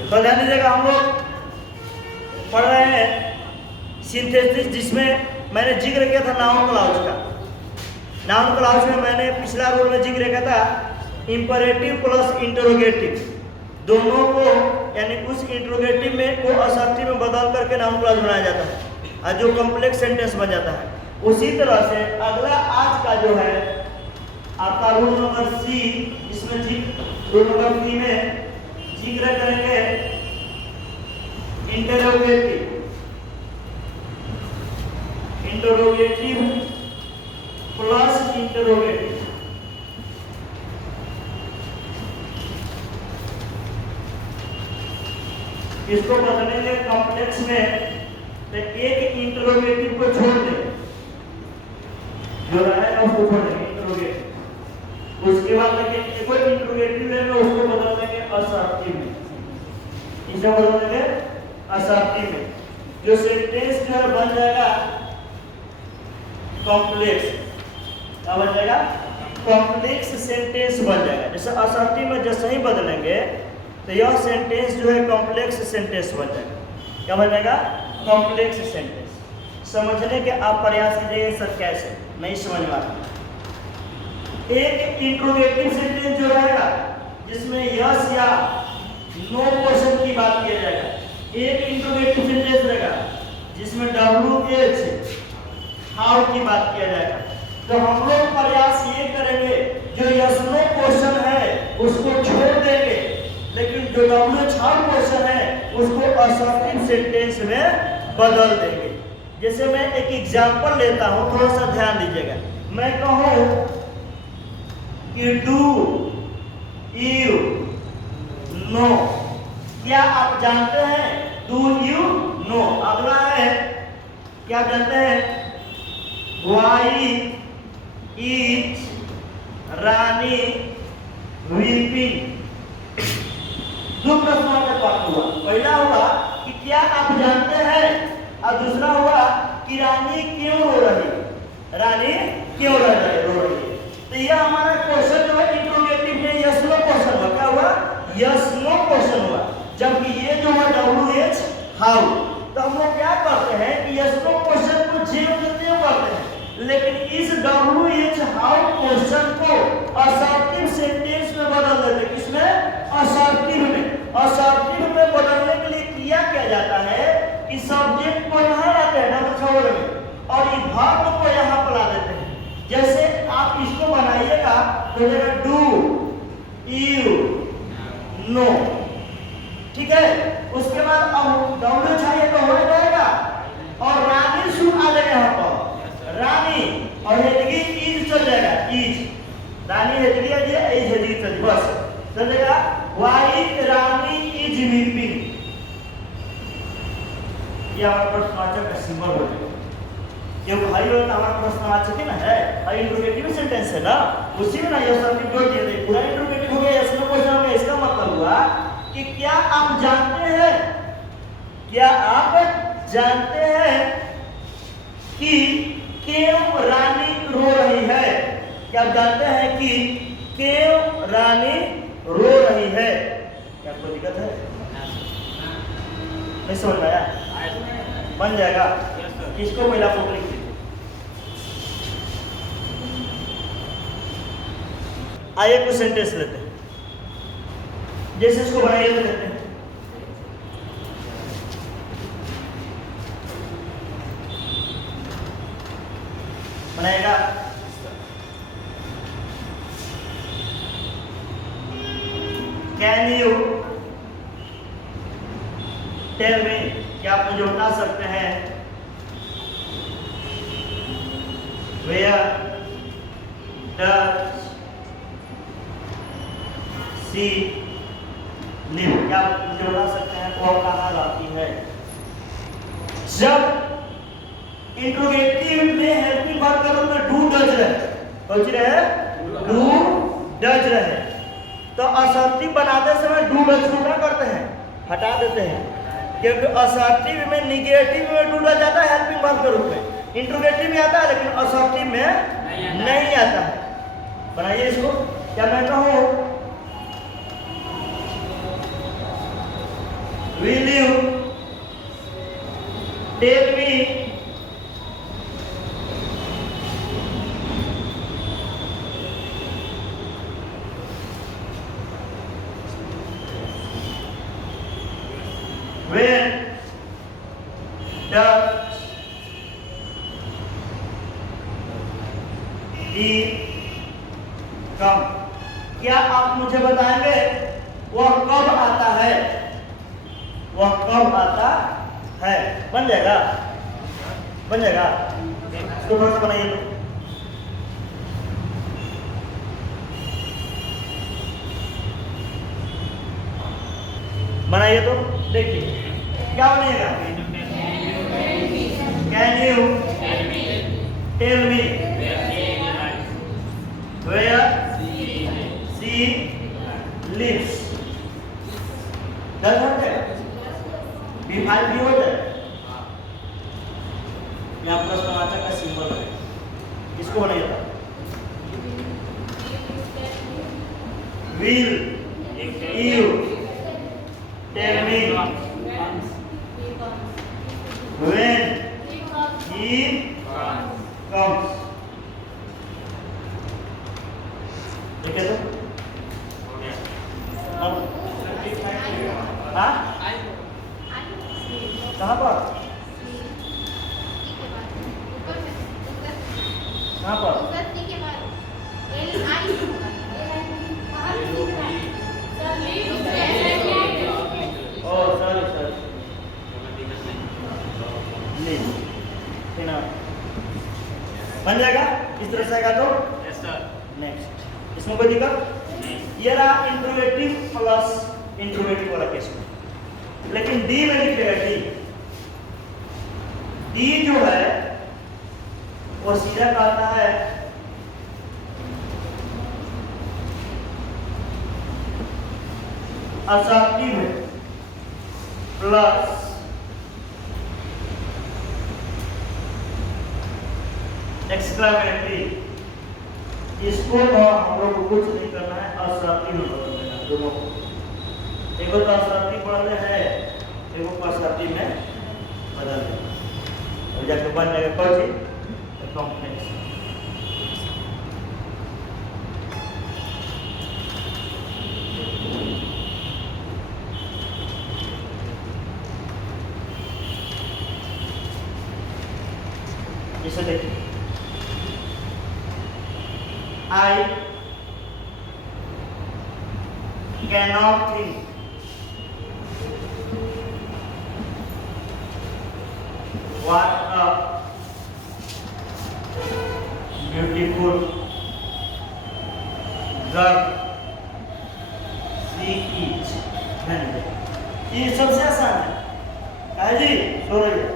तो ध्यान दीजिएगा, हम लोग पढ़ रहे हैं सिंथेसिस, जिसमें मैंने जिक्र किया था नाउन क्लाउज का। नाउन क्लाउज में मैंने पिछला रूल में जिक्र किया था इंपरेटिव प्लस इंटरोगेटिव, दोनों को यानी उस इंटरोगेटिव में को असर्टिव में बदल करके नाउन क्लाउज बनाया जाता है और जो कॉम्प्लेक्स सेंटेंस बन जाता है। उसी तरह से अगला आज का जो है आपका रूल नंबर सी, इसमें रूल नंबर सी में जिक्र करेंगे इंटरोगेटिव प्लस इंटरोगेटिव। इसको बदलेंगे कॉम्प्लेक्स में, तो एक इंटरोगेटिव को छोड़ देंगे, जो रहेगा उसको छोड़ देंगे इंटरोगेटिव। उसके बाद लेके कोई इंटरोगेटिव लेंगे, उसको बदल देंगे असर्टिव में, इसे बदल देंगे असर्टिव में। जो सेंटेंस जो है बन जाएगा कॉम्प्लेक्स, क्या बन जाएगा? कॉम्प्लेक्स सेंटेंस बन जाएगा। जैसे असर्टिव में जैसे ही बदलेंगे तो यह सेंटेंस जो है कॉम्प्लेक्स सेंटेंस बन जाएगा। क्या बन जाएगा? Complex sentence. समझने के आप प्रयास कीजिए सर कैसे, नहीं समझ में आता। एक इंट्रोगेटिव सेंटेंस जो रहेगा जिसमें यस या नो क्वेश्चन की बात किया जाएगा, एक इंट्रोगेटिव सेंटेंस रहेगा जिसमें WH हाउ की बात किया जाएगा। तो हम लोग प्रयास ये करेंगे जो यस नो क्वेश्चन है उसको छोड़ देंगे, लेकिन जो WH हाउ क्वेश्चन है उसको असर्टिव सेंटेंस में बदल देंगे। जैसे मैं एक एग्जांपल लेता हूं, थोड़ा सा ध्यान दीजिएगा। मैं कहूं कि डू यू नो, क्या आप जानते हैं? Do you know. अगला है, क्या जानते हैं? Why is Rani weeping? दो प्रश्नों का पाठ हुआ। पहला हुआ कि क्या आप जानते हैं, और दूसरा हुआ कि रानी क्यों रो रही है। रानी क्यों रो रही है। तो यह हमारा क्वेश्चन जो है इंट्रोगेटिव में यस नो क्वेश्चन हुआ। क्या हुआ? यस नो क्वेश्चन हुआ। जबकि ये जो है WH हाउ, तो हम लोग क्या करते हैं कि यस नो क्वेश्चन को जे करते हैं, लेकिन इस WH हाउ क्वेश्चन को असर्टिव सेंटेंस में बदल देते हैं। किसमें? असर्टिव में। असर्टिव में बदलने के लिए किया क्या जाता है कि सब्जेक्ट को यहाँ लाते हैं डबल छोड़ में, और ये वर्ब को यहाँ पर ला देते हैं। जैसे आप इसको बनाइएगा तो डू यू नो, ठीक है। उसके बाद अब WH हाउ तो हो जाएगा और रानी सुन आ जाएगा यहाँ पर, रानी, और हेडगी इज चल जाएगा, इज रानी हेडगी आ जाए, इज हेडगी चल बस चल जाएगा। व्हाई रानी इज वीपिंग, ये हमारा प्रश्नवाचक का सिंबल हो जाएगा। क्योंकि भाई लोग हमारा प्रश्नवाचक है ना, है और इंट्रोगेटिव सेंटेंस है ना, उसी में ना ये सब जोड़ दिए थे। पूरा इंट्रोगेटिव हो गया, इसमें क्वेश्चन हो गया। इसका मतलब हुआ कि क्या आप जानते हैं, क्या आप जानते हैं कि क्यों रानी रो रही है? क्या आप जानते हैं कि क्यों रानी रो रही है? क्या कोई दिक्कत है? नहीं समझ में आया? बन जाएगा। इसको पहला फोटो लिख दीजिए। आइए कुछ सेंटेंस लेते हैं, जैसे इसको बनाइए तो लेते हैं। बनाएगा कैन यू टेल मी, क्या आप मुझे बता सकते हैं वेयर डज सी लिव, क्या आप मुझे बता सकते हैं वो कहाँ रहती है? जब इंट्रोगेटिव में हेल्पिंग वर्ब करो तो डू डज रहे, सोच रहे हैं डू डज रहे, तो असर्टिव बनाते समय डू डज को क्या करते हैं? हटा देते हैं, क्योंकि असर्टिव में निगेटिव में डू डज आता है हेल्पिंग वर्ब के रूप में, इंट्रोगेटिव में आता है लेकिन असर्टिव में नहीं आता है। बनाइए इसको। क्या मैं कहूँ Will you tell me when does he come? क्या आप मुझे बताएंगे वह कब आता है? वह कब आता है? बन जाएगा, बन जाएगा। इसको थोड़ा सा बनाइए तो। बनाइए तो देखिए क्या बनेगा। Can you tell me where C lives? Does हो जाएगा, B5 भी हो जाए। यहाँ प्लस टमाटर का सिंबल है, इसको बनाइए। Will you tell me when he comes? ठीक है तो? हाँ? कहाँ पर? कहाँ पर? बन जाएगा इस तरह से आएगा तो। Yes sir. नेक्स्ट इसमें कोई दिक्कत? ये रहा इंट्रोगेटिव प्लस इंट्रोगेटिव वाला केस में। लेकिन डी में लिखेगा डी जो है वो सीधा कहता है असर्टिव प्लस एक्सक्लेमेटरी। इसको हम लोग को कुछ नहीं करना है, असर्टिव में बदल देना दोनों को। एक को असर्टिव पढ़ने है, एक को असर्टिव में बदल देना और जाके बन जाएगा कौन सी कॉम्प्लेक्स। इसे देखिए, I cannot think what a beautiful girl she is। ये सबसे आसान है जी, सो रही है।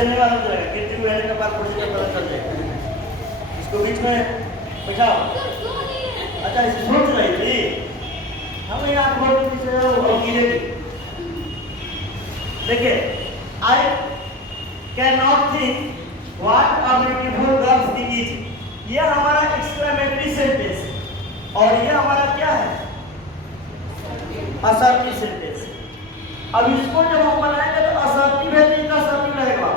नहीं मालूम चलेगा कितनी महीने के बाद प्रोसीजर पता चल जाएगा। इसको बीच में बैठाओ। अच्छा इसे सोच रही थी हम यहाँ बहुत पीछे और गिरेगी। देखिए I can not think what a beautiful girl she is. यह हमारा एक्सक्लेमेटरी सेंटेंस है और यह हमारा क्या है, असर्टिव सेंटेंस। अब इसको जब हम बनाएंगे तो असर्टिव है तो इनका असर्टिव रहेगा।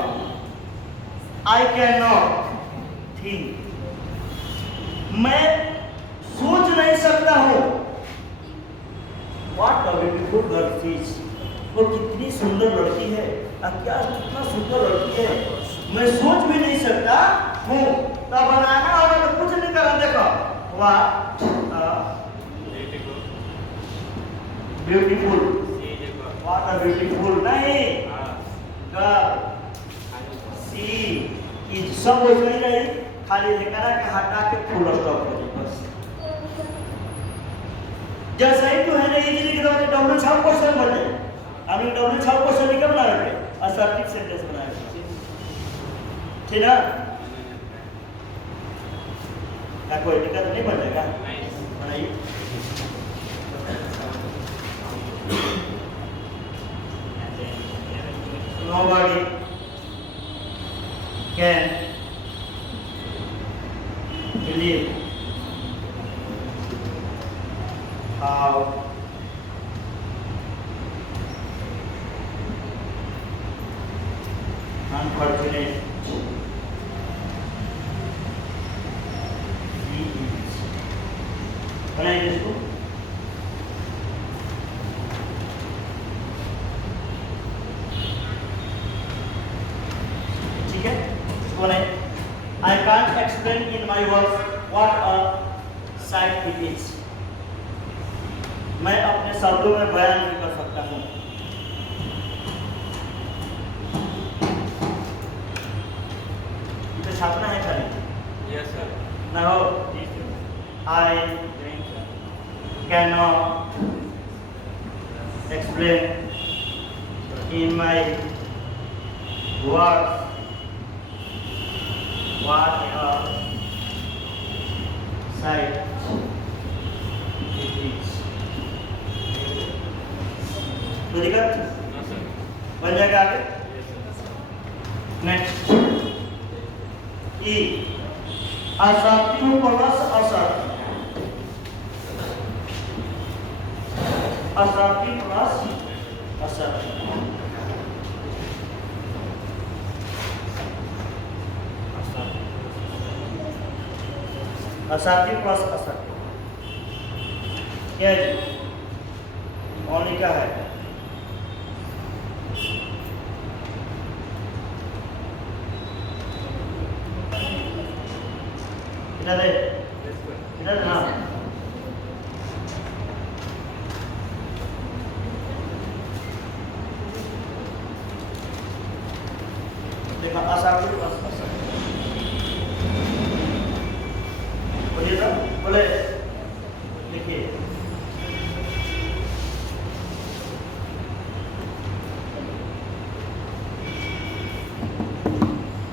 आई कैन नॉट थिंक, मैं सोच नहीं सकता हूँ। What a beautiful girl she is, वो कितनी सुंदर लड़की है। अब क्या कितना सुंदर लड़की है, मैं सोच भी नहीं सकता हूँ। तब बनाना होगा तो कुछ नहीं करना। देखो what beautiful, what a beautiful नहीं, गर्ल शी इज, सब वो नहीं रही, खाली लेकर के हटा के फुल स्टॉप कर दो बस। जैसा ही तो है ना इजीली के दौरान डब्ल्यू 6 क्वेश्चन बन जाए। हम डब्ल्यू 6 क्वेश्चन निकल बना रहे हैं, असर्टिव सेंटेंस बनाएंगे, ठीक है ना? कोई दिक्कत नहीं बन जाएगा, बनाइए। Nobody can believe how unfortunate he is. बनाइए इसको। ठीक है, इसको बनाइए। I can't explain in my words what a sight it is. मैं अपने शब्दों में बयान नहीं कर सकता हूँ। इसे छापना है खाली। Yes sir. ना हो। I cannot explain in my words what a sight it is. तो दिक्कत No sir. बन जाएगा आगे। Yes sir. नेक्स्ट ई असत्य प्लस असत्य, असत्य प्लस असत्य। असत्य प्लस असत्य क्या है? ओनली क्या है? इधर है, Yes sir. इधर है ना? देखा असत्य प्लस असत्य। बोलिए तो, बोले देखिए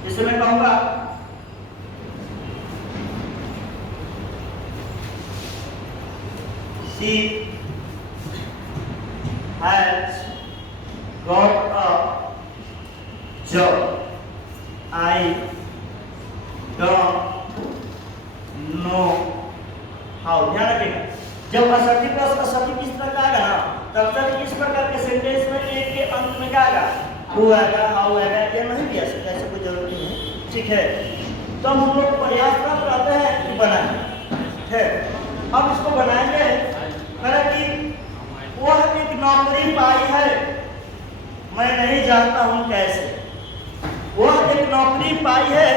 इसे मैं कहूंगा she has got a job. I don't know how. ध्यान रखिएगा, जब असत्य प्लस असत्य किस तरह का आएगा ना, तब तक इस प्रकार के सेंटेंस में एक के अंत में क्या आएगा? हु आएगा, हाउ आएगा, ये नहीं भी आ सकता, ऐसे कोई जरूरत नहीं है। ठीक है, तो हम लोग प्रयासरत रहते हैं कि बनाएं। है, अब इसको बनाएंगे कि वह एक नौकरी पाई है, मैं नहीं जानता हूं कैसे। वह एक नौकरी पाई है,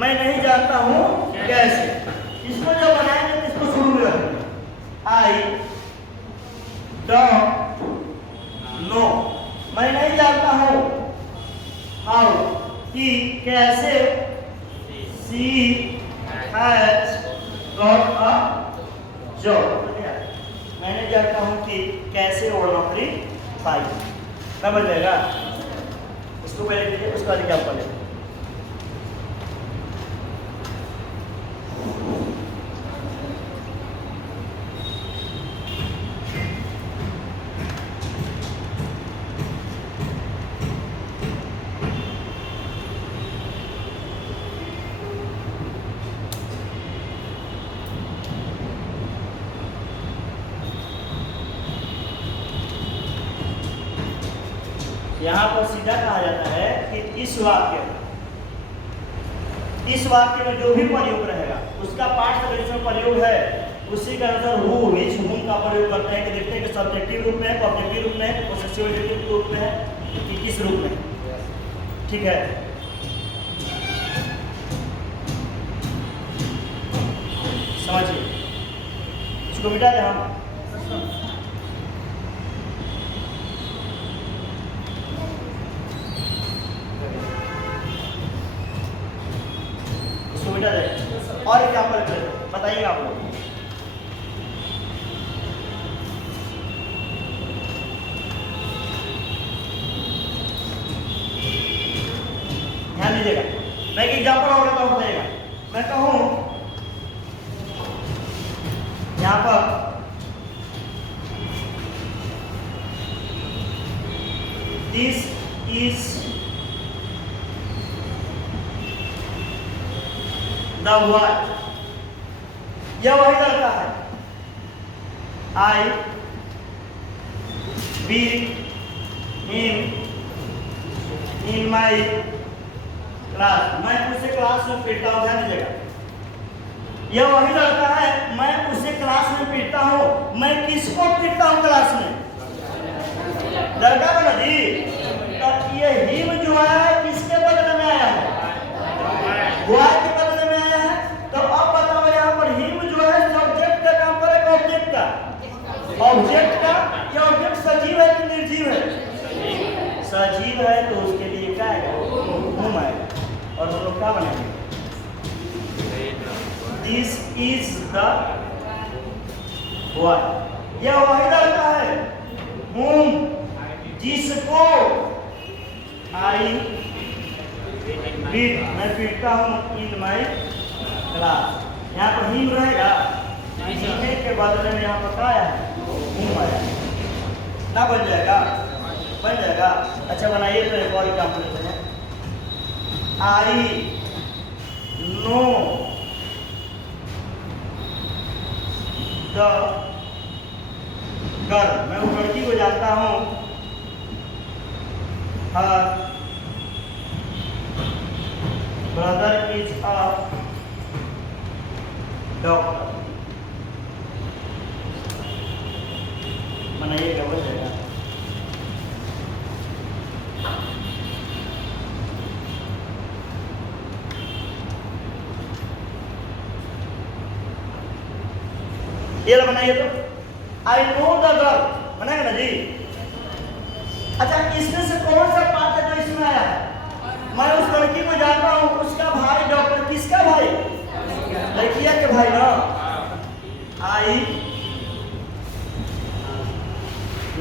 मैं नहीं जानता हूं कैसे। इसको जब बनाएंगे तो इसको शुरू में रखेंगे। आई डोंट नो, मैं नहीं जानता हूं। हाउ, कि कैसे। She has got a job, मैंने जानता हूं कि कैसे वो नौकरी पाई। समझ जाएगा? इसको पहले लीजिए, उसका एग्जाम्पल लेते हैं। यहाँ पर सीधा कहा जाता है कि इस वाक्य में जो भी प्रयोग रहेगा उसका पार्ट अगर इसमें प्रयोग है, उसी के अनुसार हु विच हुम का प्रयोग करते हैं कि देखते हैं कि सब्जेक्टिव रूप में है, ऑब्जेक्टिव रूप में है, पोसेसिव एडजेक्टिव रूप में है कि किस रूप में। ठीक है, समझिए। इसको मिटा दें हम। और एग्जाम्पल बताइए आप लोग। ध्यान दीजिएगा, मैं एक एग्जाम्पल और बताऊं, बताइएगा। मैं कहूं यहां पर दिस इज द बॉय, यह वही लड़का है। I beat him in my class. मैं उसे क्लास में पीटता हूँ, ध्यान दीजिएगा, यह वही लड़का है, मैं उसे क्लास में पीटता हूँ। मैं किसको पीटता हूँ क्लास में? लड़का को ना जी। तो ये हिम जो है किसके बदले में आया है? बॉय के बदले में आया है। तो अब बताओ यहाँ पर हिम जो है सब्जेक्ट का काम करेगा ऑब्जेक्ट का? ऑब्जेक्ट का। ये ऑब्जेक्ट सजीव है कि निर्जीव है? सजीव है, तो उसके लिए क्या आएगा? हुम आएगा। और हम लोग क्या बनाएंगे? This is the boy. यह वही लड़का है हुम जिसको आई बीट, मैं पीटता हूँ इन माई क्लास। यहाँ पर हिम रहेगा, जीने के बदले में यहाँ पर क्या आया है? हुम आया ना। बन जाएगा? बन जाएगा। अच्छा बनाइए तो एक और एग्जाम्पल लेते हैं। आई नो द गर्ल, मैं उस लड़की को जानता हूँ। Her brother is a doctor. बनाइएगा, बन जाएगा। ये लो बनाइए तो। आई नो द गर्ल बनाएगा ना जी। अच्छा, इसमें से कौन सा पार्ट है जो इसमें आया है? मैं उस लड़की को जानता हूँ, उसका भाई डॉक्टर। किसका भाई? लड़किया के भाई ना। I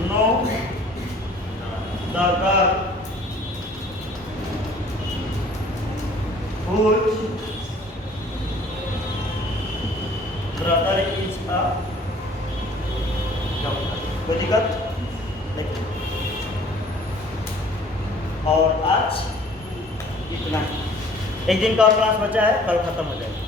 know the girl whose brother is a doctor। कोई दिक्कत नहीं। और आज इतना, एक दिन का और क्लास बचा है, कल खत्म हो जाएगा।